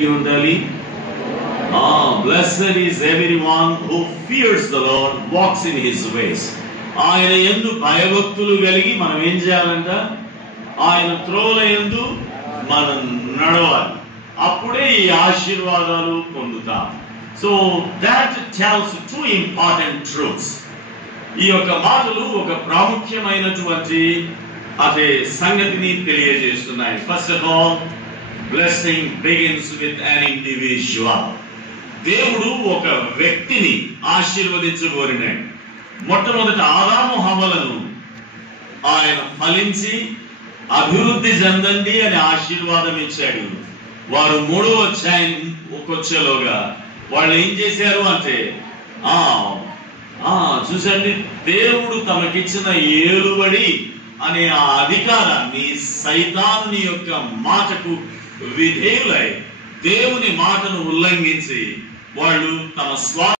ఉండాలి. Blessed is everyone who fears the Lord, walks in his ways. ఆయన యందు భయభక్తులు కలిగి మనం ఏం చేయాలంట? ఆయన త్రోవల యందు మనం నడవాలి. అప్పుడే ఈ ఆశీర్వాదాలు పొందుతాం. So that tells two important truths. ఈ యొక్క మాటలు ఒక ప్రాముఖ్యమైనటువంటి అదే సంగతిని తెలియజేస్తున్నాయి. First of all, blessing begins with an individual. దేవుడు ఒక వ్యక్తిని ఆశీర్వదించగోరినాడు. మొట్టమొదట ఆదాము హవ్వలను ఆయన ఫలించి అభివృద్ధి చెందండి అని ఆశీర్వాదం ఇచ్చాడు. వారు 3వ అధ్యాయం వచ్చేలోగా వాళ్ళు ఏం చేశారు అంటే చూసండి, దేవుడు తమకిచ్చిన ఏలుబడి అనే ఆ అధికారాన్ని సైతాను యొక్క మాటకు విధేయులై దేవుని మాటను ఉల్లంఘించి వాళ్ళు తమ